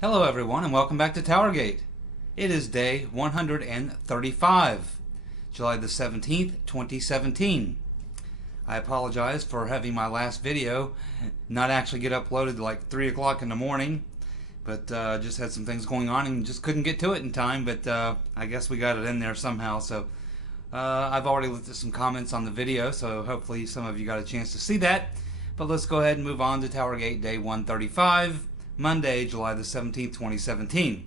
Hello everyone and welcome back to TowerGate. It is day 135, July the 17th, 2017. I apologize for having my last video not actually get uploaded like 3 o'clock in the morning, but just had some things going on and just couldn't get to it in time, but I guess we got it in there somehow. So I've already looked at some comments on the video, so hopefully some of you got a chance to see that. But let's go ahead and move on to TowerGate day 135. Monday, July the 17th, 2017.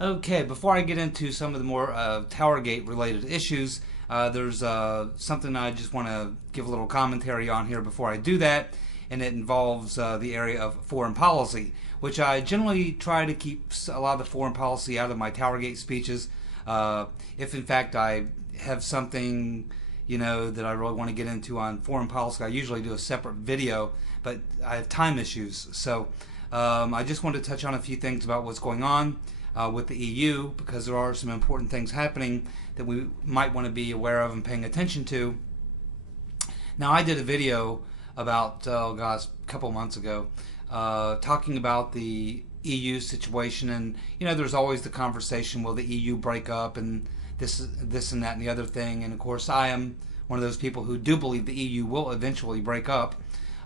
Okay, before I get into some of the more TowerGate related issues, there's something I just want to give a little commentary on here before I do that, and it involves the area of foreign policy, which I generally try to keep a lot of the foreign policy out of my TowerGate speeches. If in fact I have something that I really want to get into on foreign policy, I usually do a separate video, but I have time issues. So I just want to touch on a few things about what's going on with the EU, because there are some important things happening that we might want to be aware of and paying attention to. Now, I did a video about, a couple months ago, talking about the EU situation, and there's always the conversation, will the EU break up and this and that and the other thing, and of course I am one of those people who do believe the EU will eventually break up.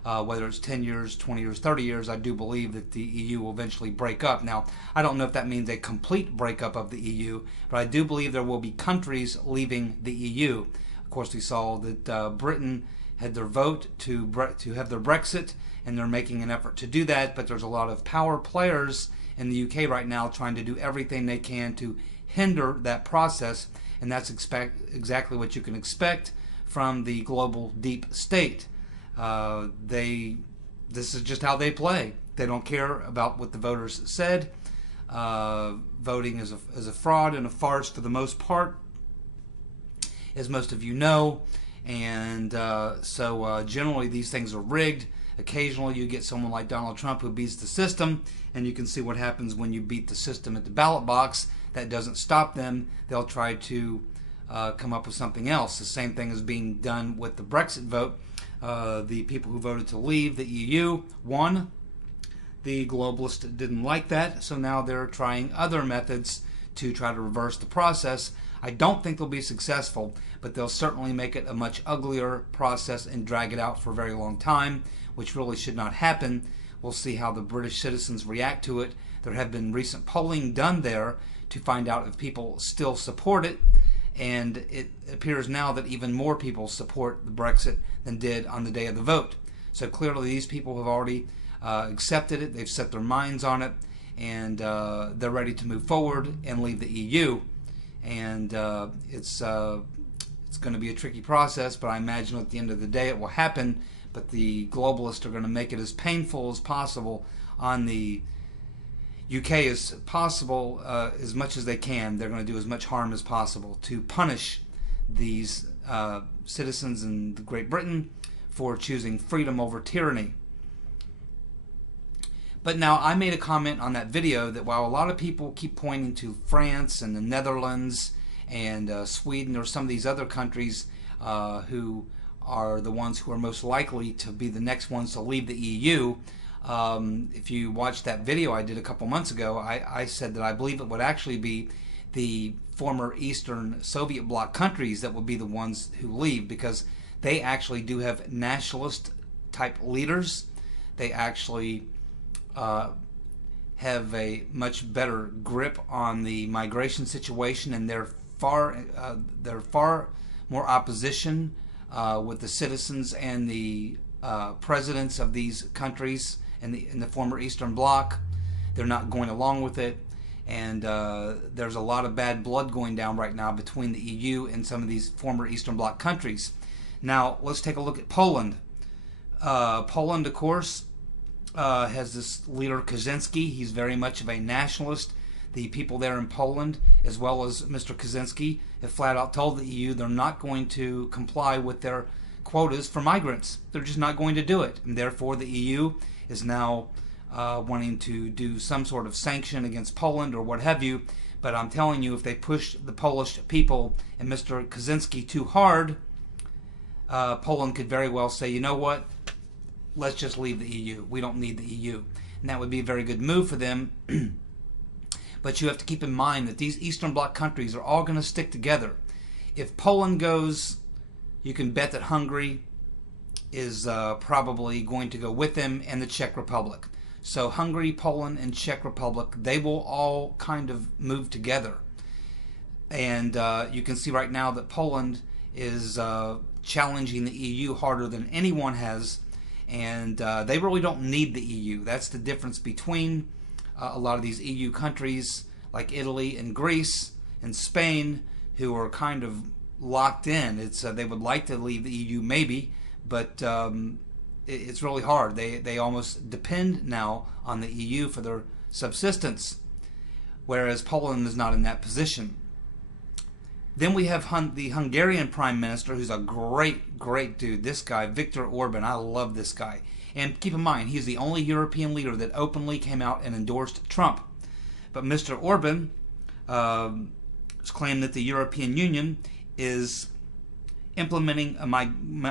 Whether it's 10 years, 20 years, 30 years, I do believe that the EU will eventually break up. Now, I don't know if that means a complete breakup of the EU, but I do believe there will be countries leaving the EU. Of course, we saw that Britain had their vote to have their Brexit, and they're making an effort to do that, but there's a lot of power players in the UK right now trying to do everything they can to hinder that process, and that's exactly what you can expect from the global deep state. This is just how they play. They don't care about what the voters said. Voting is a fraud and a farce for the most part, as most of you know, and so generally these things are rigged. Occasionally you get someone like Donald Trump who beats the system, and you can see what happens when you beat the system at the ballot box. That doesn't stop them. They'll try to come up with something else. The same thing is being done with the Brexit vote. The people who voted to leave the EU won. The globalists didn't like that, so now they're trying other methods to try to reverse the process. I don't think they'll be successful, but they'll certainly make it a much uglier process and drag it out for a very long time, which really should not happen. We'll see how the British citizens react to it. There have been recent polling done there to find out if people still support it, and it appears now that even more people support the Brexit than did on the day of the vote. So clearly these people have already accepted it, they've set their minds on it, and they're ready to move forward and leave the EU. And it's going to be a tricky process, but I imagine at the end of the day it will happen. But the globalists are going to make it as painful as possible on the UK as possible, as much as they can. They're going to do as much harm as possible to punish these citizens in Great Britain for choosing freedom over tyranny. But now, I made a comment on that video that while a lot of people keep pointing to France and the Netherlands and Sweden or some of these other countries who are the ones who are most likely to be the next ones to leave the EU, if you watched that video I did a couple months ago, I said that I believe it would actually be the former Eastern Soviet bloc countries that would be the ones who leave, because they actually do have nationalist type leaders. They actually have a much better grip on the migration situation, and they're far more opposition with the citizens and the presidents of these countries in the former Eastern Bloc. They're not going along with it, and there's a lot of bad blood going down right now between the EU and some of these former Eastern Bloc countries. Now let's take a look at Poland. Poland, of course, has this leader Kaczynski. He's very much of a nationalist. The people there in Poland, as well as Mr. Kaczynski, have flat out told the EU they're not going to comply with their quotas for migrants. They're just not going to do it, and therefore the EU is now wanting to do some sort of sanction against Poland or what have you. But I'm telling you, if they push the Polish people and Mr. Kaczynski too hard, Poland could very well say, you know what, let's just leave the EU. We don't need the EU. and that would be a very good move for them. But you have to keep in mind that these Eastern Bloc countries are all going to stick together. If Poland goes, you can bet that Hungary is probably going to go with them, and the Czech Republic. So Hungary, Poland, and Czech Republic, they will all kind of move together. And you can see right now that Poland is challenging the EU harder than anyone has, and they really don't need the EU. That's the difference between a lot of these EU countries like Italy and Greece and Spain, who are kind of locked in. It's they would like to leave the EU maybe, but it's really hard. They almost depend now on the EU for their subsistence, whereas Poland is not in that position. Then we have the Hungarian Prime Minister, who's a great dude. This guy, Viktor Orban, I love this guy. And keep in mind, he's the only European leader that openly came out and endorsed Trump. But Mr. Orban has claimed that the European Union is implementing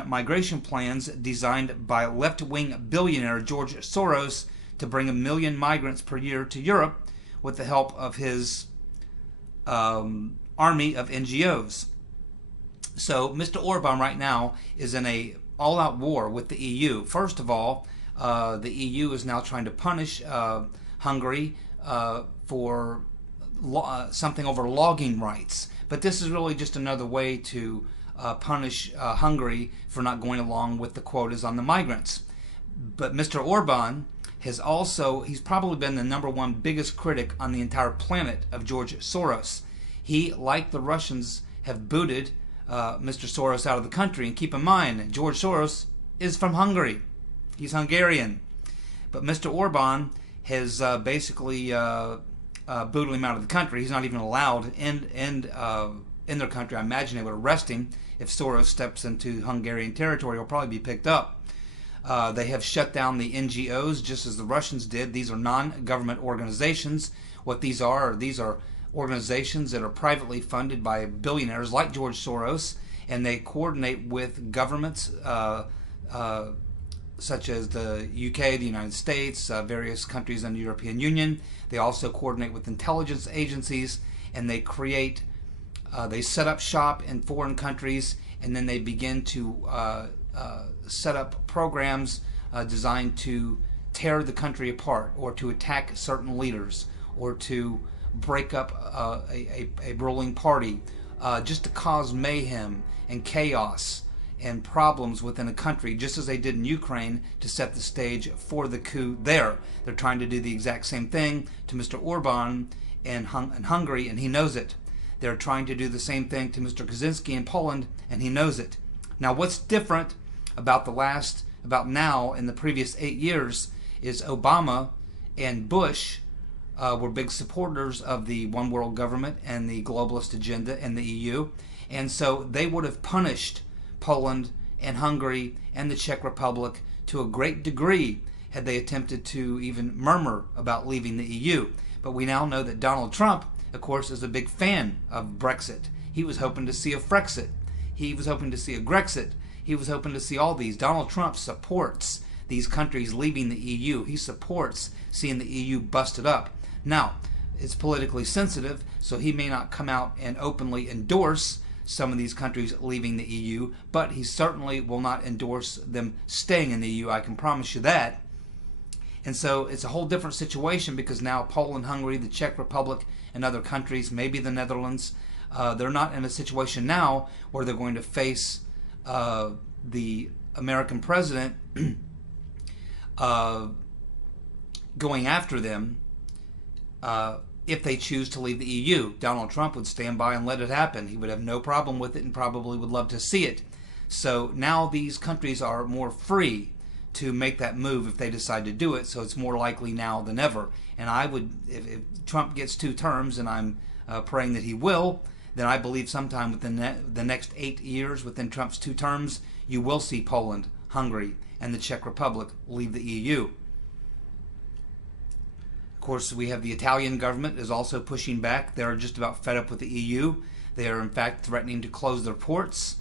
migration plans designed by left-wing billionaire George Soros to bring 1 million migrants per year to Europe with the help of his army of NGOs. So Mr. Orban right now is in a all-out war with the EU. First of all, the EU is now trying to punish Hungary for something over logging rights. But this is really just another way to punish Hungary for not going along with the quotas on the migrants. But Mr. Orban has also, he's probably been the #1 biggest critic on the entire planet of George Soros. He, like the Russians, have booted Mr. Soros out of the country. And keep in mind, George Soros is from Hungary. He's Hungarian. But Mr. Orban has basically booted him out of the country. He's not even allowed in their country. I imagine they would arrest him if Soros steps into Hungarian territory. He'll probably be picked up. They have shut down the NGOs just as the Russians did. These are non-government organizations. What these are organizations that are privately funded by billionaires like George Soros, and they coordinate with governments such as the UK, the United States, various countries in the European Union. They also coordinate with intelligence agencies, and they create, they set up shop in foreign countries, and then they begin to set up programs designed to tear the country apart, or to attack certain leaders, or to break up a ruling party, just to cause mayhem and chaos and problems within a country, just as they did in Ukraine to set the stage for the coup there. They're trying to do the exact same thing to Mr. Orban in Hungary, and he knows it. They're trying to do the same thing to Mr. Kaczynski in Poland, and he knows it. Now, what's different about now in the previous 8 years is Obama and Bush were big supporters of the one world government and the globalist agenda and the EU, and so they would have punished Poland and Hungary and the Czech Republic to a great degree had they attempted to even murmur about leaving the EU. But we now know that Donald Trump, of course, is a big fan of Brexit. He was hoping to see a Frexit. He was hoping to see a Grexit. He was hoping to see all these. Donald Trump supports these countries leaving the EU. He supports seeing the EU busted up. Now, it's politically sensitive, so he may not come out and openly endorse some of these countries leaving the EU, but he certainly will not endorse them staying in the EU, I can promise you that. And so it's a whole different situation, because now Poland, Hungary, the Czech Republic, and other countries, maybe the Netherlands, they're not in a situation now where they're going to face the American president going after them if they choose to leave the EU. Donald Trump would stand by and let it happen. He would have no problem with it and probably would love to see it. So now these countries are more free to make that move if they decide to do it, so it's more likely now than ever. And I would, if Trump gets 2 terms, and I'm praying that he will, then I believe sometime within the next 8 years, within Trump's 2 terms, you will see Poland, Hungary, and the Czech Republic leave the EU. Of course, we have the Italian government is also pushing back. They're just about fed up with the EU. They are in fact threatening to close their ports.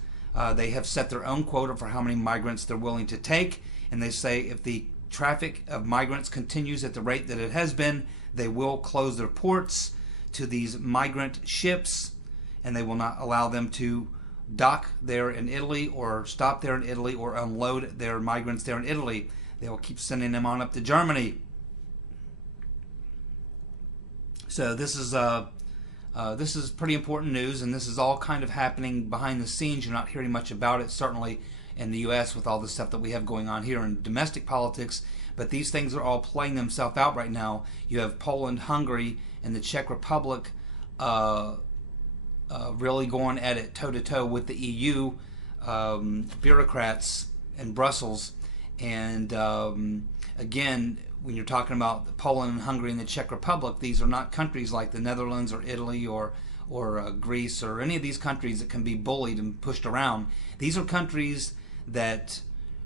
They have set their own quota for how many migrants they're willing to take, and they say if the traffic of migrants continues at the rate that it has been, they will close their ports to these migrant ships, and they will not allow them to dock there in Italy or stop there in Italy or unload their migrants there in Italy. They will keep sending them on up to Germany. So this is pretty important news, and this is all kind of happening behind the scenes. You're not hearing much about it, certainly in the U.S. with all the stuff that we have going on here in domestic politics, but these things are all playing themselves out right now. You have Poland, Hungary, and the Czech Republic really going at it toe-to-toe with the EU bureaucrats in Brussels. And again, when you're talking about Poland and Hungary and the Czech Republic, these are not countries like the Netherlands or Italy or Greece or any of these countries that can be bullied and pushed around. These are countries that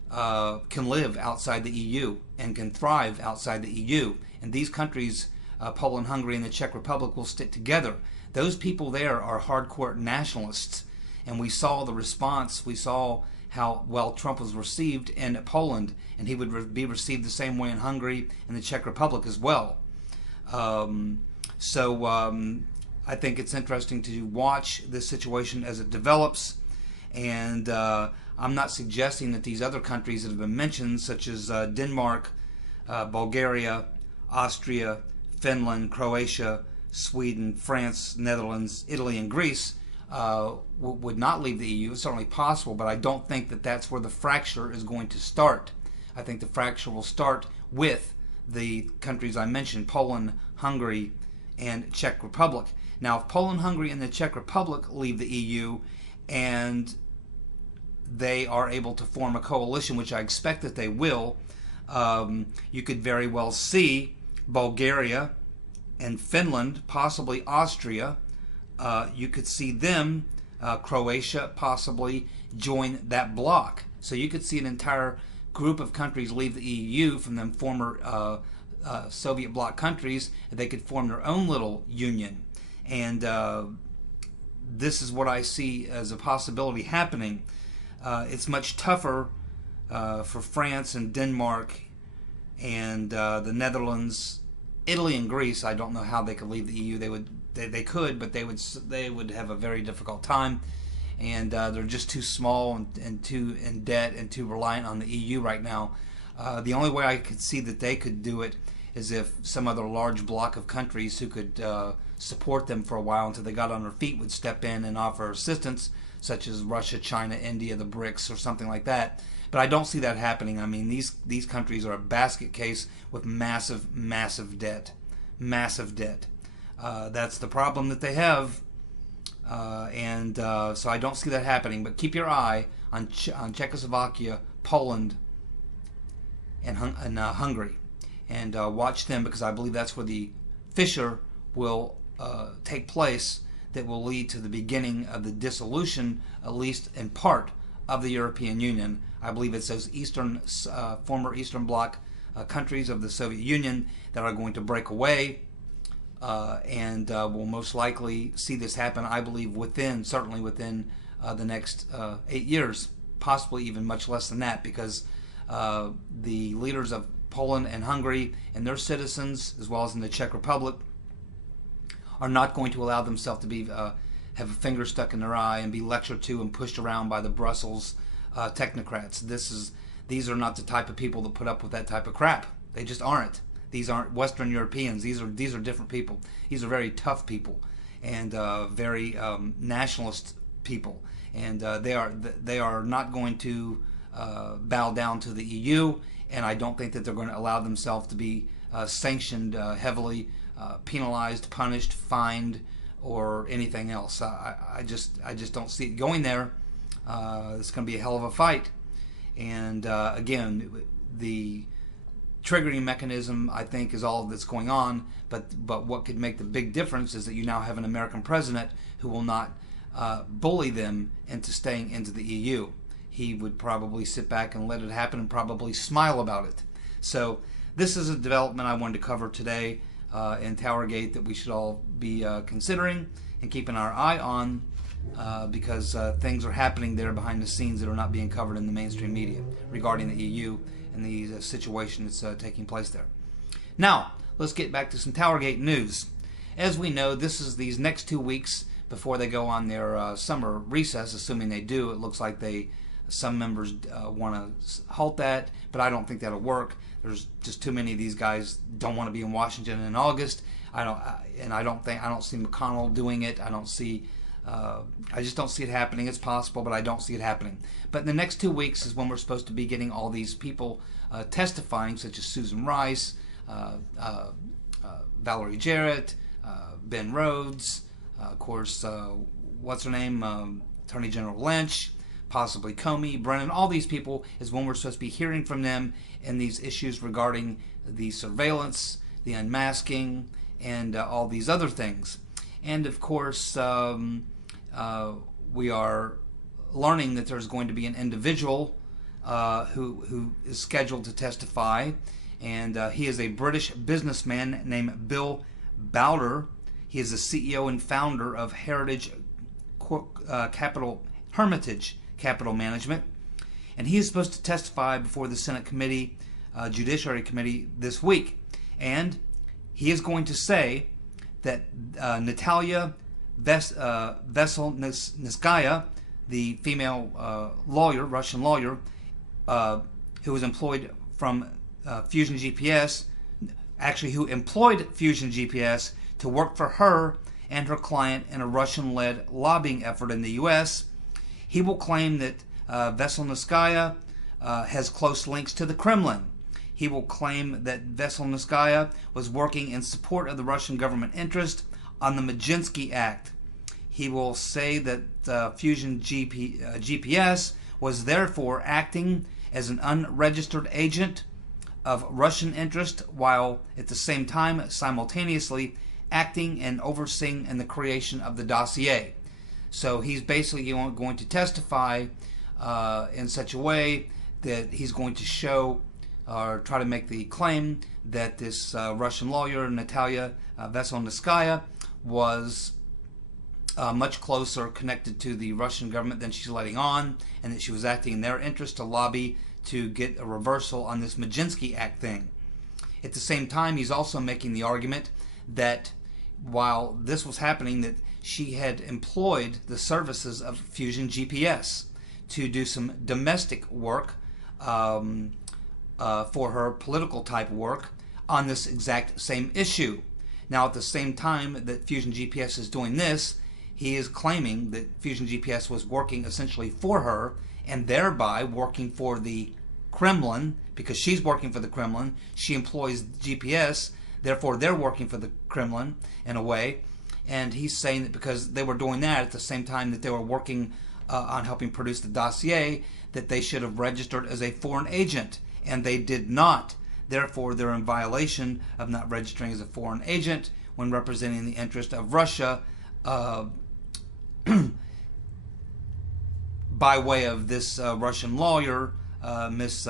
can live outside the EU and can thrive outside the EU. And these countries, Poland, Hungary, and the Czech Republic, will stick together. Those people there are hardcore nationalists. And we saw the response. We saw how well Trump was received in Poland, and he would be received the same way in Hungary and the Czech Republic as well. I think it's interesting to watch this situation as it develops, and I'm not suggesting that these other countries that have been mentioned, such as Denmark, Bulgaria, Austria, Finland, Croatia, Sweden, France, Netherlands, Italy, and Greece, would not leave the EU. It's certainly possible, but I don't think that that's where the fracture is going to start. I think the fracture will start with the countries I mentioned, Poland, Hungary, and Czech Republic. Now, if Poland, Hungary, and the Czech Republic leave the EU and they are able to form a coalition, which I expect that they will, you could very well see Bulgaria and Finland, possibly Austria, you could see them, Croatia, possibly join that bloc. So you could see an entire group of countries leave the EU from them former Soviet bloc countries, and they could form their own little union. And this is what I see as a possibility happening. It's much tougher for France and Denmark and the Netherlands, Italy and Greece. I don't know how they could leave the EU. They could, but they would have a very difficult time, and they're just too small and too in debt and too reliant on the EU right now. The only way I could see that they could do it is if some other large block of countries who could support them for a while until they got on their feet would step in and offer assistance, such as Russia, China, India, the BRICS, or something like that. But I don't see that happening. I mean, these countries are a basket case with massive, massive debt. Massive debt. That's the problem that they have. So I don't see that happening. But keep your eye on Czechoslovakia, Poland, and Hungary. And watch them, because I believe that's where the fissure will take place that will lead to the beginning of the dissolution, at least in part, of the European Union. I believe it's those former Eastern Bloc countries of the Soviet Union that are going to break away, and will most likely see this happen, I believe, certainly within the next 8 years, possibly even much less than that, because the leaders of Poland and Hungary and their citizens, as well as in the Czech Republic, are not going to allow themselves to be have a finger stuck in their eye and be lectured to and pushed around by the Brussels technocrats. These are not the type of people that put up with that type of crap. They just aren't. These aren't Western Europeans. These are different people. These are very tough people and very nationalist people, and they are not going to bow down to the EU. And I don't think that they're going to allow themselves to be sanctioned heavily, penalized, punished, fined, or anything else. I just don't see it going there. It's going to be a hell of a fight. And again, the triggering mechanism, I think, is all that's going on. But what could make the big difference is that you now have an American president who will not bully them into staying into the EU. He would probably sit back and let it happen and probably smile about it. So this is a development I wanted to cover today in TowerGate that we should all be considering and keeping our eye on, because things are happening there behind the scenes that are not being covered in the mainstream media regarding the EU in the situation that's taking place there. Now, let's get back to some TowerGate news. As we know, this is these next 2 weeks before they go on their summer recess, assuming they do. It looks like some members want to halt that, but I don't think that'll work. There's just too many of these guys don't want to be in Washington in August. I don't see McConnell doing it. I just don't see it happening. It's possible, but I don't see it happening. But in the next 2 weeks is when we're supposed to be getting all these people testifying, such as Susan Rice, Valerie Jarrett, Ben Rhodes, of course, what's her name, Attorney General Lynch, possibly Comey, Brennan. All these people is when we're supposed to be hearing from them in these issues regarding the surveillance, the unmasking, and all these other things. And of course, we are learning that there's going to be an individual who is scheduled to testify, and he is a British businessman named Bill Browder. He is the CEO and founder of Hermitage Capital Management, and he is supposed to testify before the Senate Committee, Judiciary Committee, this week. And he is going to say that Natalia Veselnitskaya, the female lawyer, Russian lawyer, who was employed from Fusion GPS, actually who employed Fusion GPS to work for her and her client in a Russian-led lobbying effort in the U.S. He will claim that Veselnitskaya has close links to the Kremlin. He will claim that Veselnitskaya was working in support of the Russian government interest on the Majinsky Act. He will say that Fusion GPS was therefore acting as an unregistered agent of Russian interest, while at the same time simultaneously acting and overseeing in the creation of the Dossier. So he's basically going to testify in such a way that he's going to show or try to make the claim that this Russian lawyer, Natalia Veselnitskaya, was much closer connected to the Russian government than she's letting on, and that she was acting in their interest to lobby to get a reversal on this Majinsky Act thing. At the same time, he's also making the argument that while this was happening, that she had employed the services of Fusion GPS to do some domestic work for her political type work on this exact same issue. Now, at the same time that Fusion GPS is doing this, he is claiming that Fusion GPS was working essentially for her and thereby working for the Kremlin, because she's working for the Kremlin. She employs GPS, therefore they're working for the Kremlin in a way. And he's saying that because they were doing that at the same time that they were working on helping produce the dossier, that they should have registered as a foreign agent, and they did not. Therefore, they're in violation of not registering as a foreign agent when representing the interest of Russia by way of this Russian lawyer, Miss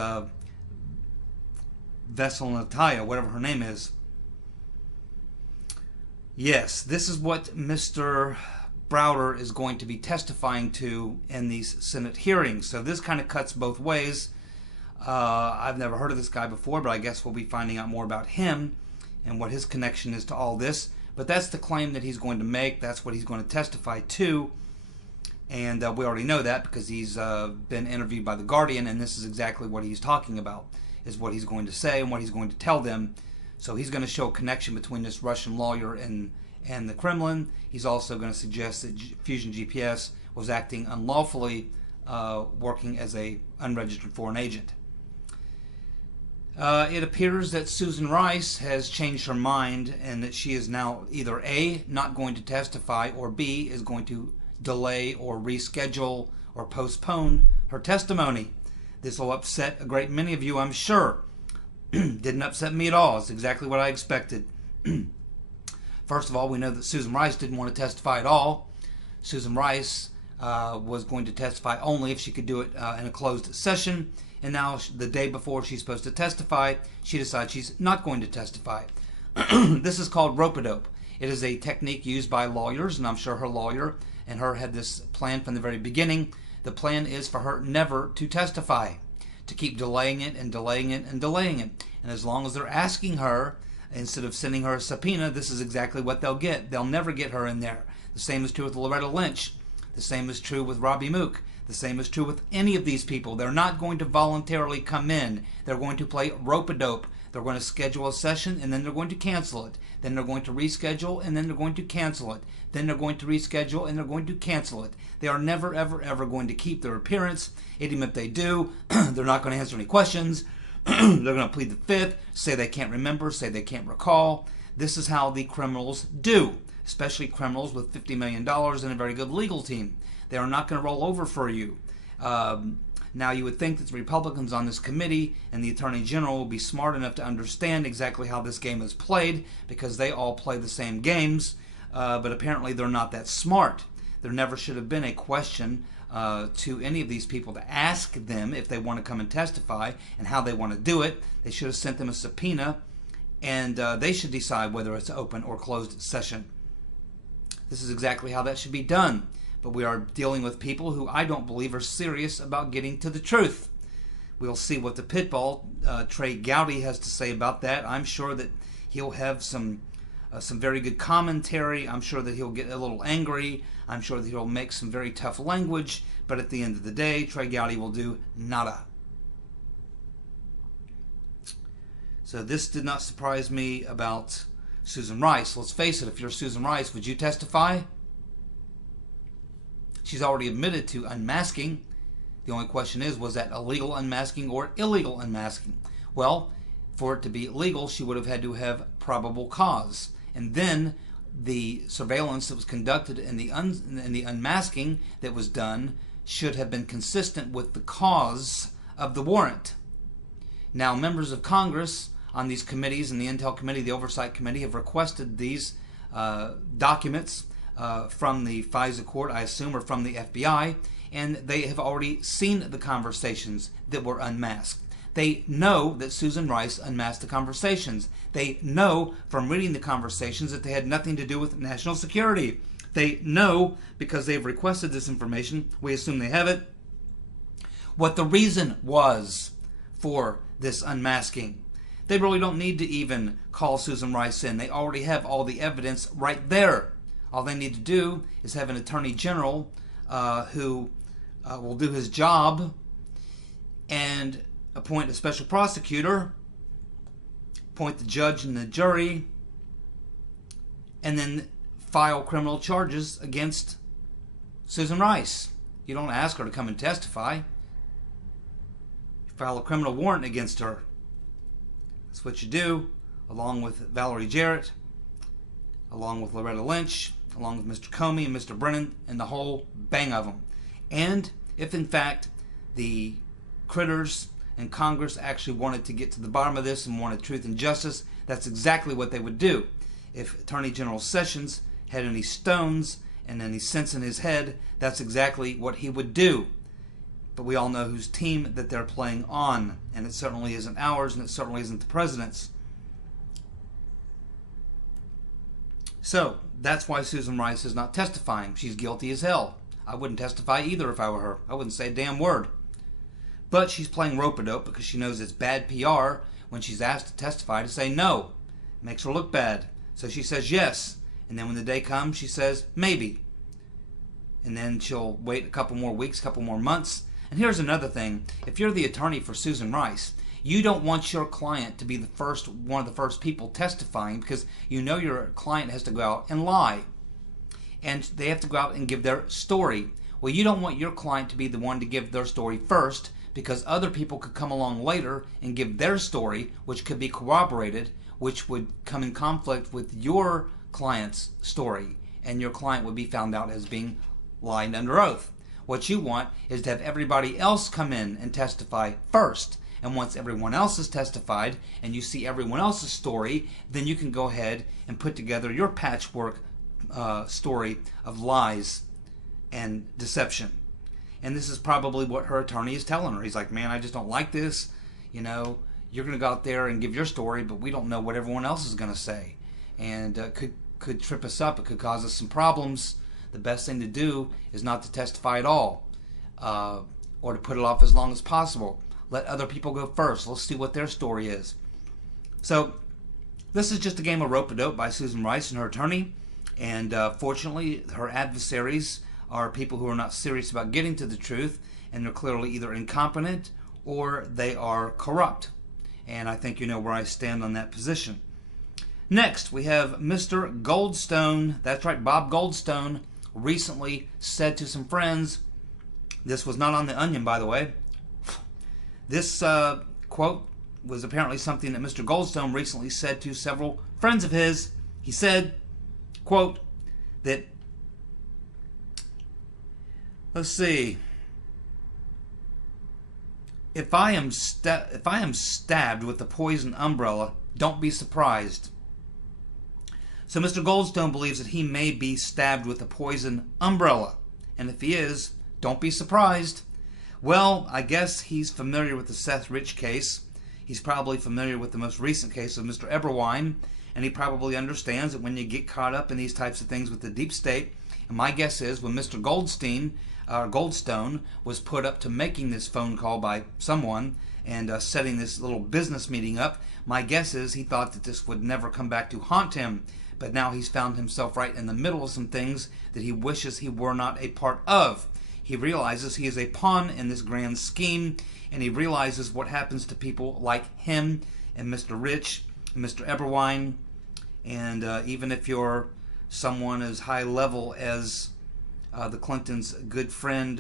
Veselnitskaya, whatever her name is. Yes, this is what Mr. Browder is going to be testifying to in these Senate hearings. So this kind of cuts both ways. I've never heard of this guy before, but I guess we'll be finding out more about him and what his connection is to all this. But that's the claim that he's going to make. That's what he's going to testify to. And we already know that because he's been interviewed by The Guardian, and this is exactly what he's talking about, is what he's going to say and what he's going to tell them. So he's going to show a connection between this Russian lawyer and the Kremlin. He's also going to suggest that Fusion GPS was acting unlawfully, working as a unregistered foreign agent. It appears that Susan Rice has changed her mind and that she is now either A, not going to testify, or B, is going to delay or reschedule or postpone her testimony. This will upset a great many of you, I'm sure. Didn't upset me at all. It's exactly what I expected. First of all, we know that Susan Rice didn't want to testify at all. Susan Rice was going to testify only if she could do it in a closed session. And now, the day before she's supposed to testify, she decides she's not going to testify. This is called rope-a-dope. It is a technique used by lawyers, and I'm sure her lawyer and her had this plan from the very beginning. The plan is for her never to testify, to keep delaying it and delaying it and delaying it. And as long as they're asking her, instead of sending her a subpoena, this is exactly what they'll get. They'll never get her in there. The same is true with Loretta Lynch. The same is true with Robbie Mook. The same is true with any of these people. They're not going to voluntarily come in. They're going to play rope-a-dope. They're going to schedule a session, and then they're going to cancel it. Then they're going to reschedule, and then they're going to cancel it. Then they're going to reschedule, and they're going to cancel it. They are never, ever, ever going to keep their appearance. Even if they do, they're not going to answer any questions. They're going to plead the fifth, say they can't remember, say they can't recall. This is how the criminals do, especially criminals with $50 million and a very good legal team. They are not going to roll over for you. Now, you would think that the Republicans on this committee and the Attorney General will be smart enough to understand exactly how this game is played, because they all play the same games, but apparently they're not that smart. There never should have been a question to any of these people to ask them if they want to come and testify and how they want to do it. They should have sent them a subpoena, and they should decide whether it's an open or closed session. This is exactly how that should be done. But we are dealing with people who I don't believe are serious about getting to the truth. We'll see what the pitbull, Trey Gowdy, has to say about that. I'm sure that he'll have some very good commentary. I'm sure that he'll get a little angry. I'm sure that he'll make some very tough language. But at the end of the day, Trey Gowdy will do nada. So this did not surprise me about Susan Rice. Let's face it, if you're Susan Rice, would you testify? She's already admitted to unmasking. The only question is, was that illegal unmasking or illegal unmasking? Well, for it to be illegal, she would have had to have probable cause. And then the surveillance that was conducted and the unmasking that was done should have been consistent with the cause of the warrant. Now, members of Congress on these committees, and the Intel Committee, the Oversight Committee, have requested these documents from the FISA court, I assume, or from the FBI, and they have already seen the conversations that were unmasked. They know that Susan Rice unmasked the conversations. They know from reading the conversations that they had nothing to do with national security. They know, because they've requested this information, we assume they have it, what the reason was for this unmasking. They really don't need to even call Susan Rice in. They already have all the evidence right there. All they need to do is have an attorney general who will do his job and appoint a special prosecutor, appoint the judge and the jury, and then file criminal charges against Susan Rice. You don't ask her to come and testify. You file a criminal warrant against her. That's what you do, along with Valerie Jarrett, along with Loretta Lynch, along with Mr. Comey and Mr. Brennan, and the whole bang of them. And if in fact the critters in Congress actually wanted to get to the bottom of this and wanted truth and justice, that's exactly what they would do. If Attorney General Sessions had any stones and any sense in his head, that's exactly what he would do. But we all know whose team that they're playing on, and it certainly isn't ours, and it certainly isn't the president's. So, that's why Susan Rice is not testifying. She's guilty as hell. I wouldn't testify either if I were her. I wouldn't say a damn word. But she's playing rope-a-dope because she knows it's bad PR when she's asked to testify to say no. It makes her look bad. So she says yes. And then when the day comes, she says maybe. And then she'll wait a couple more weeks, a couple more months. And here's another thing. If you're the attorney for Susan Rice, you don't want your client to be one of the first people testifying, because you know your client has to go out and lie. And they have to go out and give their story. Well, you don't want your client to be the one to give their story first, because other people could come along later and give their story, which could be corroborated, which would come in conflict with your client's story, and your client would be found out as being lying under oath. What you want is to have everybody else come in and testify first. And once everyone else has testified and you see everyone else's story, then you can go ahead and put together your patchwork story of lies and deception. And this is probably what her attorney is telling her. He's like, man, I just don't like this. You know, you're going to go out there and give your story, but we don't know what everyone else is going to say. And could trip us up. It could cause us some problems. The best thing to do is not to testify at all, or to put it off as long as possible. let other people go first. Let's see what their story is. So this is just a game of rope-a-dope by Susan Rice and her attorney. And fortunately, her adversaries are people who are not serious about getting to the truth, and they're clearly either incompetent or they are corrupt. And I think you know where I stand on that position. Next, we have Mr. Goldstone. That's right, Bob Goldstone recently said to some friends, this was not on The Onion, by the way. This quote was apparently something that Mr. Goldstone recently said to several friends of his. He said, quote, that, let's see, if I am stabbed with the poison umbrella, don't be surprised. So Mr. Goldstone believes that he may be stabbed with a poison umbrella. And if he is, don't be surprised. Well, I guess he's familiar with the Seth Rich case. He's probably familiar with the most recent case of Mr. Eberwein. And he probably understands that when you get caught up in these types of things with the deep state, and my guess is when Mr. Goldstone was put up to making this phone call by someone and setting this little business meeting up, my guess is he thought that this would never come back to haunt him. But now he's found himself right in the middle of some things that he wishes he were not a part of. He realizes he is a pawn in this grand scheme, and he realizes what happens to people like him and Mr. Rich and Mr. Eberwein. And even if you're someone as high level as the Clintons' good friend,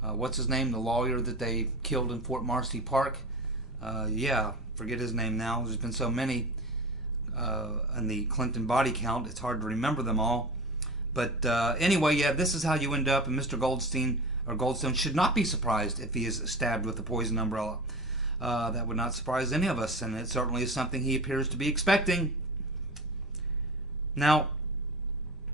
what's his name, the lawyer that they killed in Fort Marcy Park? Yeah, forget his name now. There's been so many in the Clinton body count, it's hard to remember them all. But anyway, yeah, this is how you end up, and Mr. Goldstone should not be surprised if he is stabbed with a poison umbrella. That would not surprise any of us, and it certainly is something he appears to be expecting. Now,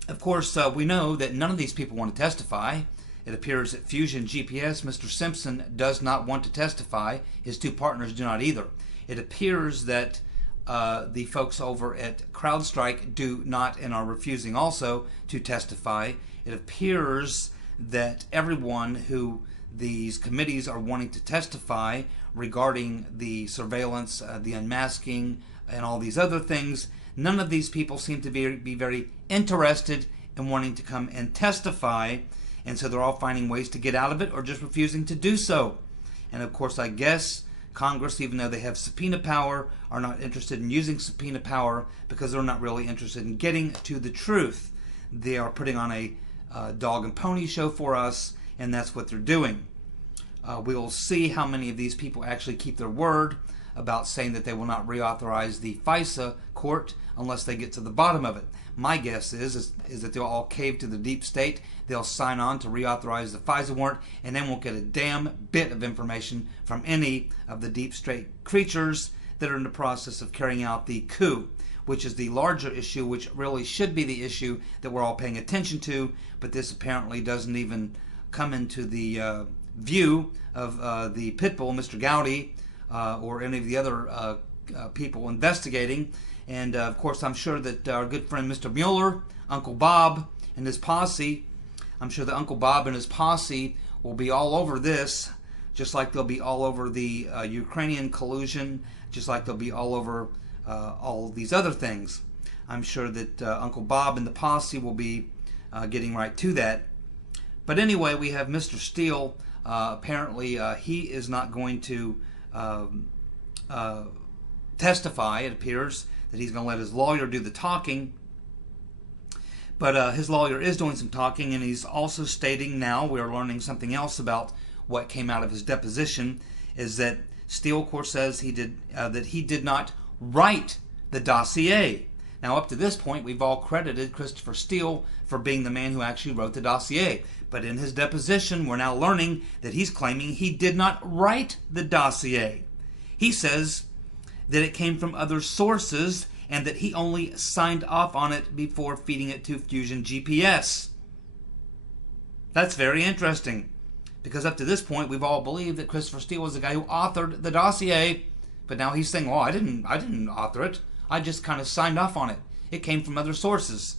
of course, we know that none of these people want to testify. It appears that Fusion GPS, Mr. Simpson, does not want to testify. His two partners do not either. It appears that the folks over at CrowdStrike do not and are refusing also to testify. It appears that everyone who these committees are wanting to testify regarding the surveillance, the unmasking, and all these other things, none of these people seem to be very interested in wanting to come and testify, and so they're all finding ways to get out of it or just refusing to do so. And of course, I guess Congress, even though they have subpoena power, are not interested in using subpoena power because they're not really interested in getting to the truth. They are putting on a dog and pony show for us, and that's what they're doing. We will see how many of these people actually keep their word about saying that they will not reauthorize the FISA court unless they get to the bottom of it. My guess is that they'll all cave to the deep state, they'll sign on to reauthorize the FISA warrant, and then won't get a damn bit of information from any of the deep state creatures that are in the process of carrying out the coup, which is the larger issue, which really should be the issue that we're all paying attention to, but this apparently doesn't even come into the view of the pitbull, Mr. Gowdy, or any of the other people investigating. And of course, I'm sure that our good friend Mr. Mueller, Uncle Bob, and his posse, I'm sure that Uncle Bob and his posse will be all over this, just like they'll be all over the Ukrainian collusion, just like they'll be all over all these other things. I'm sure that Uncle Bob and the posse will be getting right to that. But anyway, we have Mr. Steele. Apparently, he is not going to testify. It appears that he's going to let his lawyer do the talking. But his lawyer is doing some talking, and he's also stating now, we're learning something else about what came out of his deposition, is that Steele, of course, says that he did not write the dossier. Now, up to this point, we've all credited Christopher Steele for being the man who actually wrote the dossier. But in his deposition, we're now learning that he's claiming he did not write the dossier. He says that it came from other sources and that he only signed off on it before feeding it to Fusion GPS. That's very interesting, because up to this point, we've all believed that Christopher Steele was the guy who authored the dossier. But now he's saying, well, I didn't author it. I just kind of signed off on it. It came from other sources.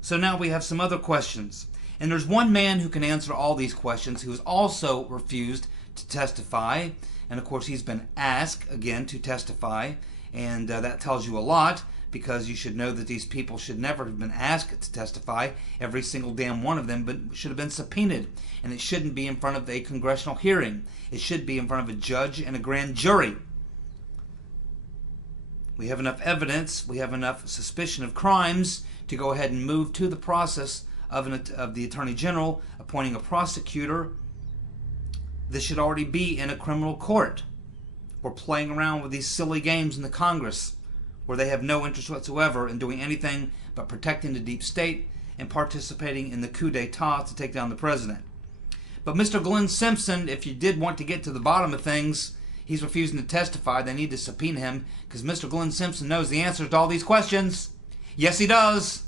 So now we have some other questions. And there's one man who can answer all these questions who has also refused to testify. And of course, he's been asked again to testify. And that tells you a lot, because you should know that these people should never have been asked to testify. Every single damn one of them should have been subpoenaed. And it shouldn't be in front of a congressional hearing. It should be in front of a judge and a grand jury. We have enough evidence, we have enough suspicion of crimes to go ahead and move to the process of the Attorney General appointing a prosecutor. This should already be in a criminal court. We're playing around with these silly games in the Congress where they have no interest whatsoever in doing anything but protecting the deep state and participating in the coup d'etat to take down the president. But Mr. Glenn Simpson, if you did want to get to the bottom of things, he's refusing to testify. They need to subpoena him because Mr. Glenn Simpson knows the answers to all these questions. Yes, he does.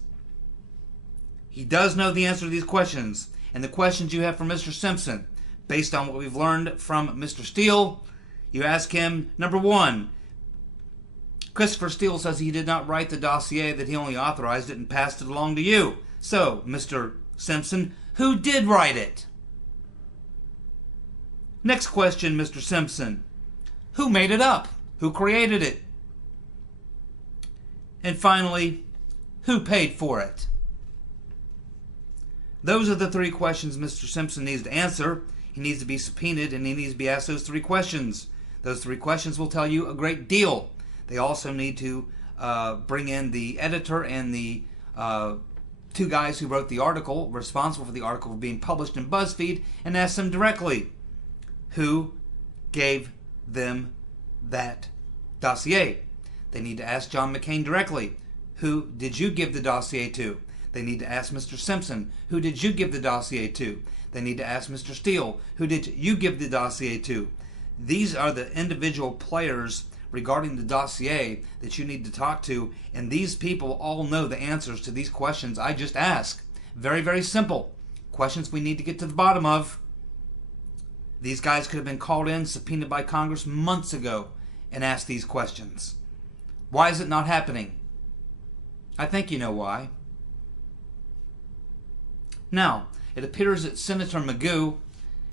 He does know the answer to these questions. And the questions you have for Mr. Simpson, based on what we've learned from Mr. Steele, you ask him, number one, Christopher Steele says he did not write the dossier, that he only authorized it and passed it along to you. So, Mr. Simpson, who did write it? Next question, Mr. Simpson. Who made it up? Who created it? And finally, who paid for it? Those are the three questions Mr. Simpson needs to answer. He needs to be subpoenaed and he needs to be asked those three questions. Those three questions will tell you a great deal. They also need to bring in the editor and the two guys who wrote the article, responsible for the article being published in BuzzFeed, and ask them directly who gave them that dossier. They need to ask John McCain directly, who did you give the dossier to? They need to ask Mr. Simpson, who did you give the dossier to? They need to ask Mr. Steele, who did you give the dossier to? These are the individual players regarding the dossier that you need to talk to, and these people all know the answers to these questions I just asked. Very, very simple. Questions we need to get to the bottom of. These guys could have been called in, subpoenaed by Congress months ago, and asked these questions. Why is it not happening? I think you know why. Now, it appears that Senator Magoo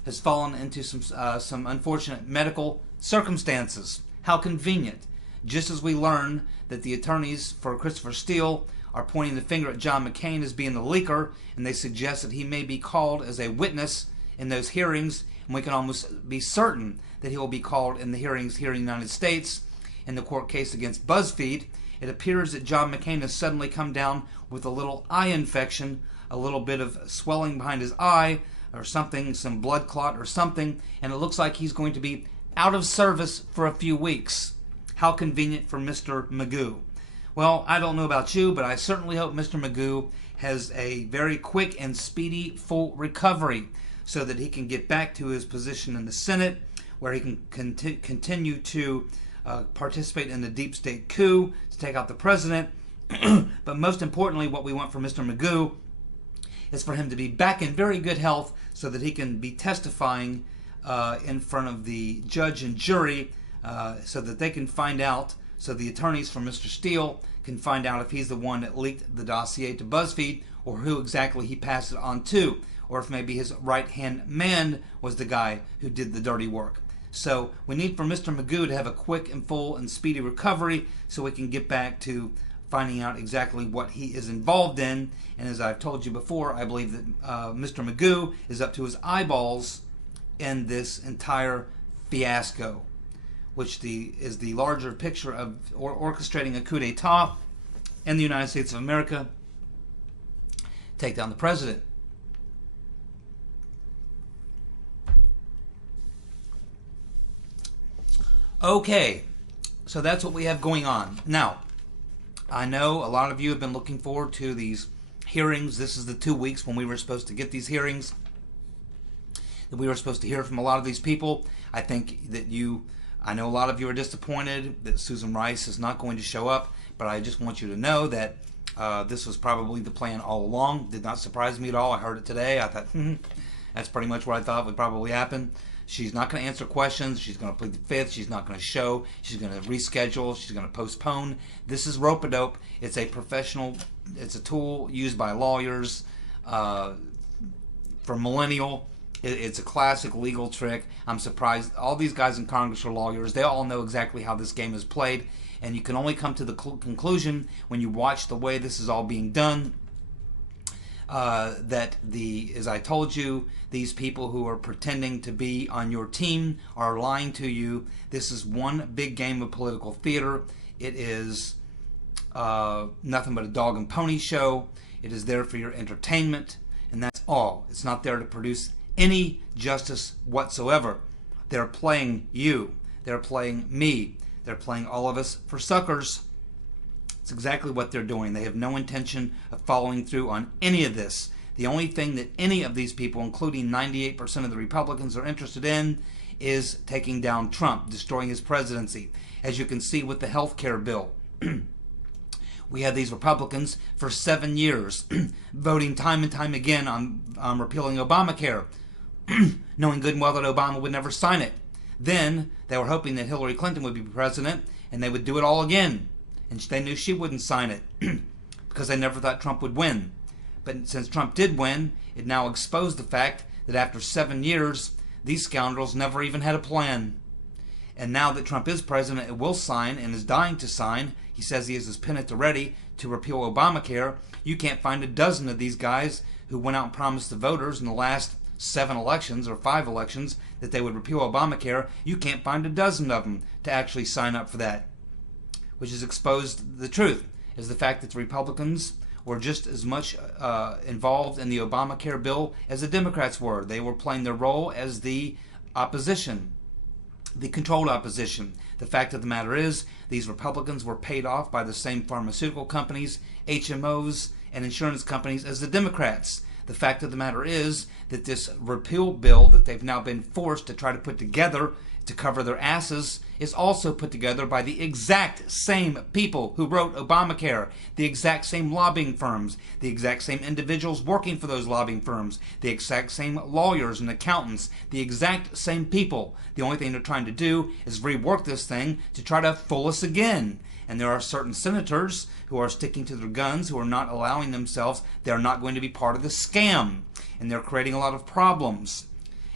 has fallen into some unfortunate medical circumstances. How convenient. Just as we learn that the attorneys for Christopher Steele are pointing the finger at John McCain as being the leaker, and they suggest that he may be called as a witness in those hearings, and we can almost be certain that he will be called in the hearings here in the United States in the court case against BuzzFeed. It appears that John McCain has suddenly come down with a little eye infection, a little bit of swelling behind his eye or something, some blood clot or something, and it looks like he's going to be out of service for a few weeks. How convenient for Mr. Magoo. Well, I don't know about you, but I certainly hope Mr. Magoo has a very quick and speedy full recovery so that he can get back to his position in the Senate, where he can continue to participate in the deep state coup to take out the president. But most importantly, what we want for Mr. Magoo is for him to be back in very good health so that he can be testifying in front of the judge and jury so that they can find out, so the attorneys for Mr. Steele can find out if he's the one that leaked the dossier to BuzzFeed or who exactly he passed it on to, or if maybe his right-hand man was the guy who did the dirty work. So we need for Mr. Magoo to have a quick and full and speedy recovery so we can get back to finding out exactly what he is involved in. And as I've told you before, I believe that Mr. Magoo is up to his eyeballs in this entire fiasco, which is the larger picture of orchestrating a coup d'etat in the United States of America, take down the president. Okay, so that's what we have going on. Now, I know a lot of you have been looking forward to these hearings. This is the 2 weeks when we were supposed to get these hearings, that we were supposed to hear from a lot of these people. I think that I know a lot of you are disappointed that Susan Rice is not going to show up, but I just want you to know that this was probably the plan all along. Did not surprise me at all. I heard it today. I thought, that's pretty much what I thought would probably happen. She's not going to answer questions. She's going to plead the fifth. She's not going to show. She's going to reschedule. She's going to postpone. This is rope-a-dope. It's a professional, it's a tool used by lawyers for millennial, It's a classic legal trick. I'm surprised. All these guys in Congress are lawyers. They all know exactly how this game is played. And you can only come to the conclusion when you watch the way this is all being done, that as I told you, these people who are pretending to be on your team are lying to you. This is one big game of political theater. It is nothing but a dog and pony show. It is there for your entertainment, and that's all. It's not there to produce any justice whatsoever. They're playing you. They're playing me. They're playing all of us for suckers. It's exactly what they're doing. They have no intention of following through on any of this. The only thing that any of these people, including 98% of the Republicans, are interested in is taking down Trump, destroying his presidency. As you can see with the health care bill, we had these Republicans for 7 years voting time and time again on repealing Obamacare, knowing good and well that Obama would never sign it. Then they were hoping that Hillary Clinton would be president and they would do it all again. And they knew she wouldn't sign it because they never thought Trump would win. But since Trump did win, it now exposed the fact that after 7 years, these scoundrels never even had a plan. And now that Trump is president and will sign and is dying to sign, he says he has his pen at the ready to repeal Obamacare. You can't find a dozen of these guys who went out and promised the voters in the last 7 elections or 5 elections that they would repeal Obamacare. You can't find a dozen of them to actually sign up for that, which has exposed the truth, is the fact that the Republicans were just as much involved in the Obamacare bill as the Democrats were. They were playing their role as the opposition, the controlled opposition. The fact of the matter is, these Republicans were paid off by the same pharmaceutical companies, HMOs, and insurance companies as the Democrats. The fact of the matter is that this repeal bill that they've now been forced to try to put together to cover their asses is also put together by the exact same people who wrote Obamacare, the exact same lobbying firms, the exact same individuals working for those lobbying firms, the exact same lawyers and accountants, the exact same people. The only thing they're trying to do is rework this thing to try to fool us again. And there are certain senators who are sticking to their guns, who are not allowing themselves, they're not going to be part of the scam. And they're creating a lot of problems.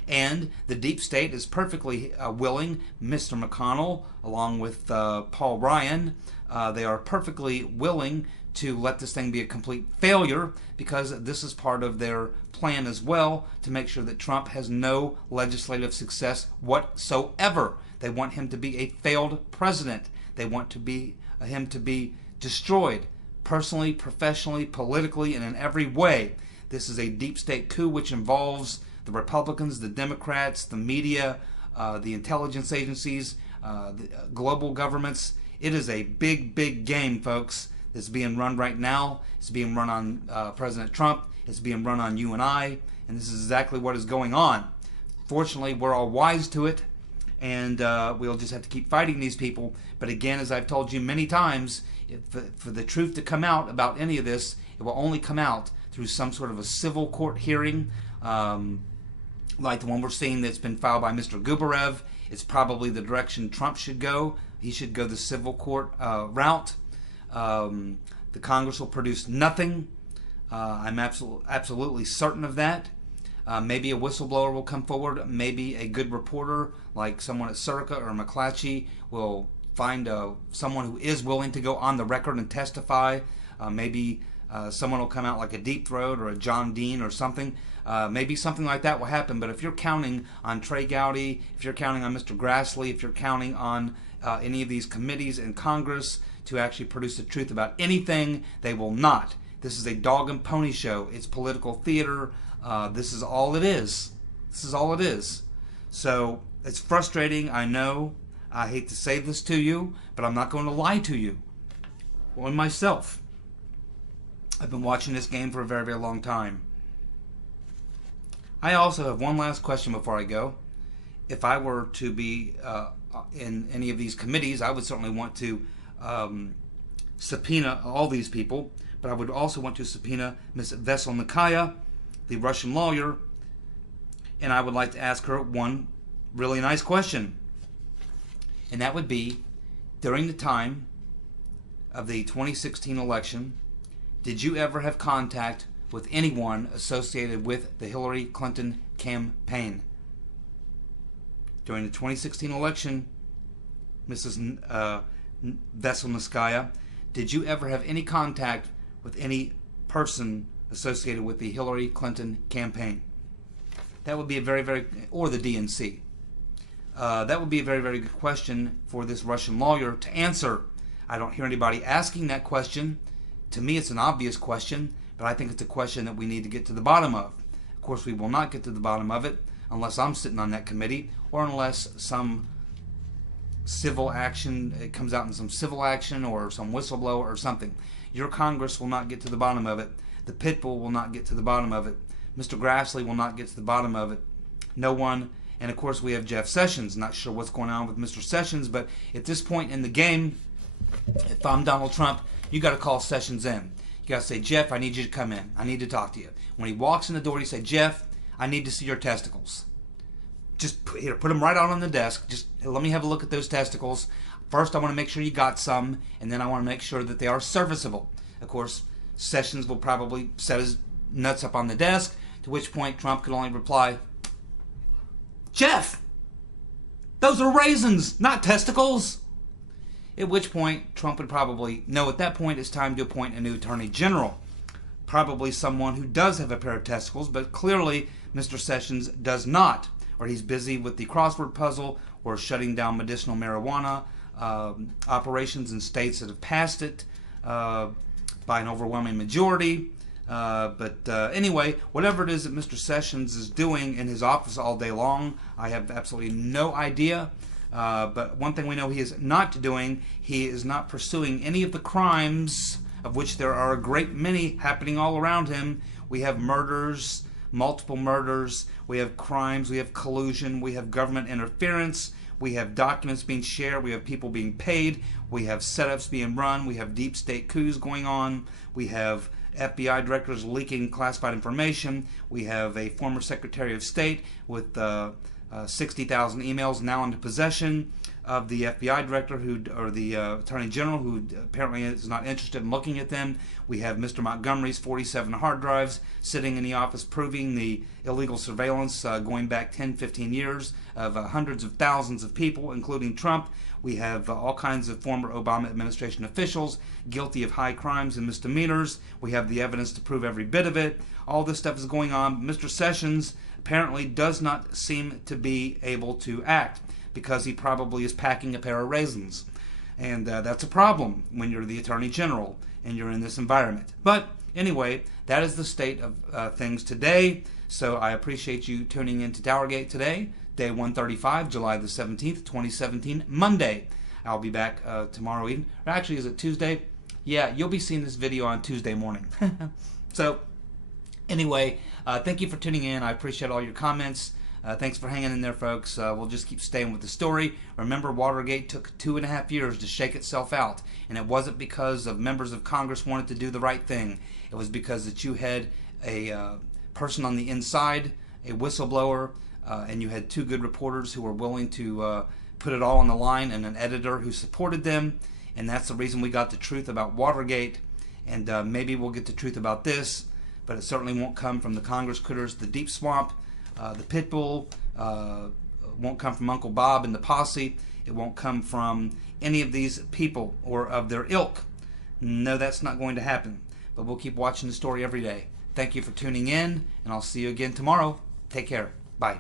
And the deep state is perfectly willing, Mr. McConnell, along with Paul Ryan, they are perfectly willing to let this thing be a complete failure, because this is part of their plan as well, to make sure that Trump has no legislative success whatsoever. They want him to be a failed president. They want him to be destroyed, personally, professionally, politically, and in every way. This is a deep state coup which involves the Republicans, the Democrats, the media, the intelligence agencies, the global governments. It is a big, big game, folks, that's being run right now. It's being run on President Trump. It's being run on you and I. And this is exactly what is going on. Fortunately, we're all wise to it. And we'll just have to keep fighting these people. But again, as I've told you many times, for the truth to come out about any of this, it will only come out through some sort of a civil court hearing, like the one we're seeing that's been filed by Mr. Gubarev. It's probably the direction Trump should go. He should go the civil court route. The Congress will produce nothing. I'm absolutely certain of that. Maybe a whistleblower will come forward. Maybe a good reporter like someone at Circa or McClatchy will find someone who is willing to go on the record and testify. Maybe someone will come out like a Deep Throat or a John Dean or something. Maybe something like that will happen. But if you're counting on Trey Gowdy, if you're counting on Mr. Grassley, if you're counting on any of these committees in Congress to actually produce the truth about anything, they will not. This is a dog and pony show. It's political theater. This is all it is. This is all it is. So it's frustrating, I know. I hate to say this to you, but I'm not going to lie to you or myself. I've been watching this game for a very, very long time. I also have one last question before I go. If I were to be in any of these committees, I would certainly want to subpoena all these people, but I would also want to subpoena Ms. Veselnitskaya, the Russian lawyer, and I would like to ask her one really nice question. And that would be, during the time of the 2016 election, did you ever have contact with anyone associated with the Hillary Clinton campaign. During the 2016 election, Mrs. Veselnitskaya, did you ever have any contact with any person associated with the Hillary Clinton campaign? That would be a very, or the DNC. That would be a very good question for this Russian lawyer to answer. I don't hear anybody asking that question. To me, it's an obvious question, but I think it's a question that we need to get to the bottom of. Of course, we will not get to the bottom of it unless I'm sitting on that committee, or unless some civil action, it comes out in some civil action or some whistleblower or something. Your Congress will not get to the bottom of it. The Pitbull will not get to the bottom of it. Mr. Grassley will not get to the bottom of it. No one. And of course we have Jeff Sessions. Not sure what's going on with Mr. Sessions, but at this point in the game, if I'm Donald Trump, you got to call Sessions in. You got to say, Jeff, I need you to come in. I need to talk to you. When he walks in the door, you say, Jeff, I need to see your testicles. Just put them right out on the desk. Just let me have a look at those testicles. First, I want to make sure you got some, and then I want to make sure that they are serviceable. Of course, Sessions will probably set his nuts up on the desk, to which point Trump could only reply, Jeff, those are raisins, not testicles. At which point, Trump would probably know at that point it's time to appoint a new attorney general. Probably someone who does have a pair of testicles, but clearly Mr. Sessions does not. Or he's busy with the crossword puzzle, or shutting down medicinal marijuana operations in states that have passed it by an overwhelming majority. Anyway, whatever it is that Mr. Sessions is doing in his office all day long, I have absolutely no idea. But one thing we know he is not doing, he is not pursuing any of the crimes, of which there are a great many happening all around him. We have murders, multiple murders, we have crimes, we have collusion, we have government interference, we have documents being shared, we have people being paid, we have setups being run, we have deep state coups going on, we have FBI directors leaking classified information, we have a former Secretary of State with 60,000 emails now into possession of the FBI director or the Attorney General, who apparently is not interested in looking at them. We have Mr. Montgomery's 47 hard drives sitting in the office proving the illegal surveillance going back 10, 15 years of hundreds of thousands of people, including Trump. We have all kinds of former Obama administration officials guilty of high crimes and misdemeanors. We have the evidence to prove every bit of it. All this stuff is going on. Mr. Sessions apparently does not seem to be able to act, because he probably is packing a pair of raisins. And that's a problem when you're the Attorney General and you're in this environment. But anyway, that is the state of things today. So I appreciate you tuning in to TowerGate today, day 135, July the 17th, 2017, Monday. I'll be back tomorrow evening. Or actually, is it Tuesday? Yeah, you'll be seeing this video on Tuesday morning. So anyway, thank you for tuning in. I appreciate all your comments. Thanks for hanging in there, folks. We'll just keep staying with the story. Remember, Watergate took 2.5 years to shake itself out, and it wasn't because of members of Congress wanted to do the right thing. It was because that you had a person on the inside, a whistleblower, and you had two good reporters who were willing to put it all on the line, and an editor who supported them. And that's the reason we got the truth about Watergate. And maybe we'll get the truth about this, but it certainly won't come from the Congress critters, the Deep Swamp, the Pitbull, won't come from Uncle Bob and the posse. It won't come from any of these people or of their ilk. No, that's not going to happen. But we'll keep watching the story every day. Thank you for tuning in, and I'll see you again tomorrow. Take care. Bye.